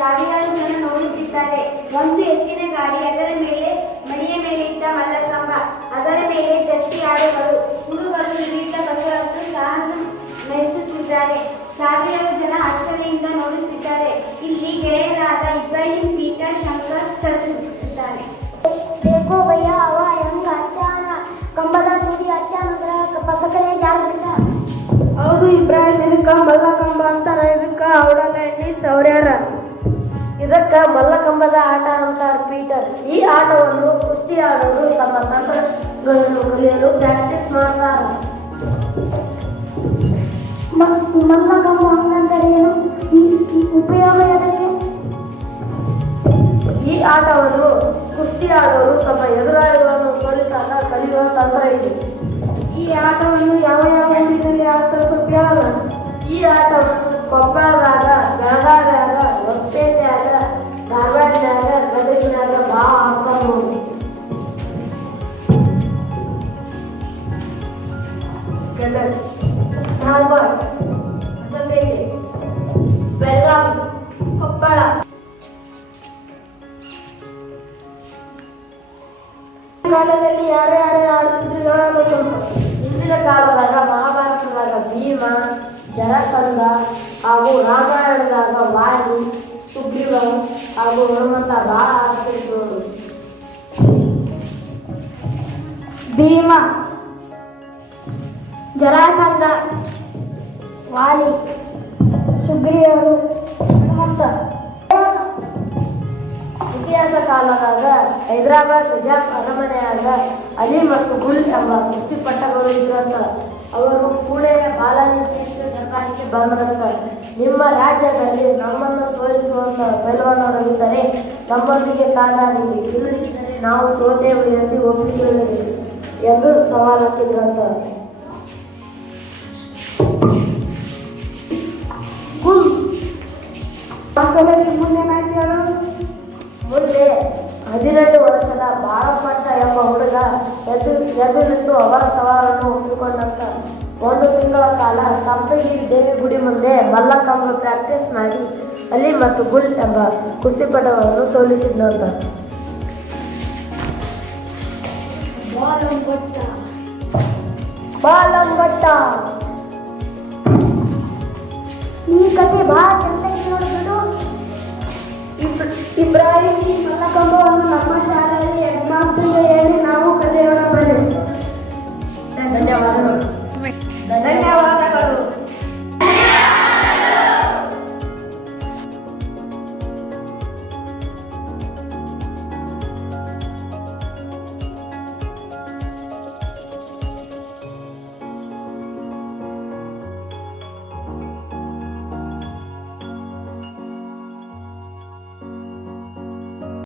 ಸಾವಿರಾರು ಜನ ನೋಡುತ್ತಿದ್ದಾರೆ ಒಂದು ಎತ್ತಿನ ಗಾಡಿ ಅದರ ಮೇಲೆ ಮಡಿಯ ಮೇಲೆ ಇದ್ದ ಮಲ್ಲಕಂಬ ಅದರ ಮೇಲೆ ಜಟ್ಟಿ ಆಡುಗಳು ಹುಡುಗರು ವಿವಿಧ ಬಸವರಸು ಸಾಹಸ ನಡೆಸುತ್ತಿದ್ದಾರೆ. ಸಾವಿರಾರು ಜನ ಅಚ್ಚರಿಯಿಂದ ನೋಡುತ್ತಿದ್ದಾರೆ. ಇಲ್ಲಿ ಗೆಳೆಯರಾದ ಇಬ್ರಾಹಿಂ ಪೀಟರ್ ಶಂಕರ್ ಚರ್ಚಿಸುತ್ತಿದ್ದಾರೆ. ಬೇಕೋ ಭಯ್ಯ ಅವ ಹೆಂಗ ಅತ್ಯಾನ ಕಂಬದ ತುದಿ ಅತ್ಯಾನಂದ್ರ ಪಸಕನೆ ಜಾರದಿಂದ ಹೌದು ಇಬ್ರಾಹಿಂ ಇದಕ್ಕ ಮಲ್ಲಕಂಬ ಅಂತಾರ ಇದಕ್ಕ ಸೌರ್ಯರ ಸೌರ್ಯಾರ. ಇದಕ್ಕ ಮಲ್ಲಕಂಬದ ಆಟ ಅಂತಾರ ಪೀಟರ್. ಈ ಆಟವನ್ನು ಕುಸ್ತಿ ಆಡೋರು ತಮ್ಮ ತಂತ್ರಗಳನ್ನು ಕಲಿಯಲು ಪ್ರಾಕ್ಟೀಸ್ ಮಾಡ್ತಾರ. ಮಲ್ಲಕಂಬ ಉಪಯೋಗ ಎದಕ್ಕೆ ಈ ಆಟವನ್ನು ಕುಸ್ತಿ ಆಡೋರು ತಮ್ಮ ಎದುರಾಳಿಗಳನ್ನು ಸೋಲಿಸಾಕ ಕಲಿಯುವ ತಂತ್ರ ಇದೆ. ಈ ಆಟವನ್ನು ಯಾವ ಕೊಪ್ಪಳದಾಗ ಬೆಳಗಾವ್ಯಾಗ ಹೊಸಪೇಟೆಯಾಗ ಧಾರವಾಡದಾಗ ಗದಗಿನಾಗ ಭಾಳ ಆಡ್ತಾರೆ ನೋಡಿ ಗದಗ ಧಾರವಾಡ ಹೊಸಪೇಟೆ ಬೆಳಗಾವಿ ಕೊಪ್ಪಳ ಕಾಲದಲ್ಲಿ ಯಾರು ಯಾರು ಆಡ್ತಿದ್ರು ಹೇಳಲ್ಲ ಸ್ವಲ್ಪ ಹಿಂದಿನ ಕಾಲದಾಗ ಮಹಾಭಾರತದಾಗ ಭೀಮ ಜರಸಂಧ ಹಾಗೂ ರಾಮಾಯಣದಾಗ ವಾಲಿ ಸುಗ್ರೀವ ಹಾಗೂ ಹನುಮಂತ ಬಹಳ ನೋಡು ಭೀಮ, ಜರಾಸಂಧ, ವಾಲಿ, ಸುಗ್ರೀವರು, ಹನುಮಂತ. ಇತಿಹಾಸ ಕಾಲದಾಗ ಹೈದರಾಬಾದ್ ನಿಜಾಮ್ ಅರಮನೆಯಾಗ ಅಲಿ ಮತ್ತು ಗುಲ್ ಎಂಬ ಕುಸ್ತಿಪಟ್ಟಗಳು ಇದ್ರಂತ. ಅವರು ಪುಣೆಯ ಬಾಲಾಜಿ ಪೇಶ್ವೆ ನಿಮ್ಮ ರಾಜ್ಯದಲ್ಲಿ ನಮ್ಮನ್ನು ಸೋಲಿಸುವಂತ ಪೈಲ್ವಾನರು ಇದ್ದರೆ ನಮ್ಮೊಂದಿಗೆ ಕಾದಾಡಿರಿ. ಇಲ್ಲದಿದ್ದರೆ ನಾವು ಸೋತೆವು ಎಂದು ಒಪ್ಪಿಕೊಳ್ಳಿರಿ ಎಂದು ಸವಾಲು ಹಾಕಿದ್ರಂತ. ಮುಂದೆ ಹದಿನೆಂಟು ವರ್ಷದ ಬಾಳಪಟ್ಟ ಎಂಬ ಹುಡುಗ ಎದ್ದು ಎದ್ದು ನಿಂತು ಅವರ ಸವಾಲನ್ನು ಒಪ್ಪಿಕೊಂಡಂತ. ಒಂದು ತಿಂಗಳ ಕಾಲ ಸಪ್ತಗಿರಿ ದೇವಿಗುಡಿ ಮುಂದೆ ಮಲ್ಲಕಂಬ ಪ್ರಾಕ್ಟೀಸ್ ಮಾಡಿ ಅಲ್ಲಿ ಮತ್ತು ಗುಲ್ ಎಂಬ ಕುಸ್ತಿಪಟವನ್ನು ಸೋಲಿಸಿದ್ನಂತ. ಬಾಲಂಬಟ್ಟ. ಈ ಕಥೆ ಬಹಳ ಚಂದ ನೋಡಿಬಿಡು. ಇಬ್ರಾಹಿಂ ಈ ಮಲ್ಲಕಂಬವನ್ನು ನಮ್ಮ ಶಾಲೆಯಲ್ಲಿ ಹೆಣ್ಮಾಸ್ತ್ರಿಗೆ ಹೇಳಿ ನಾವು ಕಲಿಯೋಣ ಬರಲಿ ಧನ್ಯವಾದಗಳು. Mình.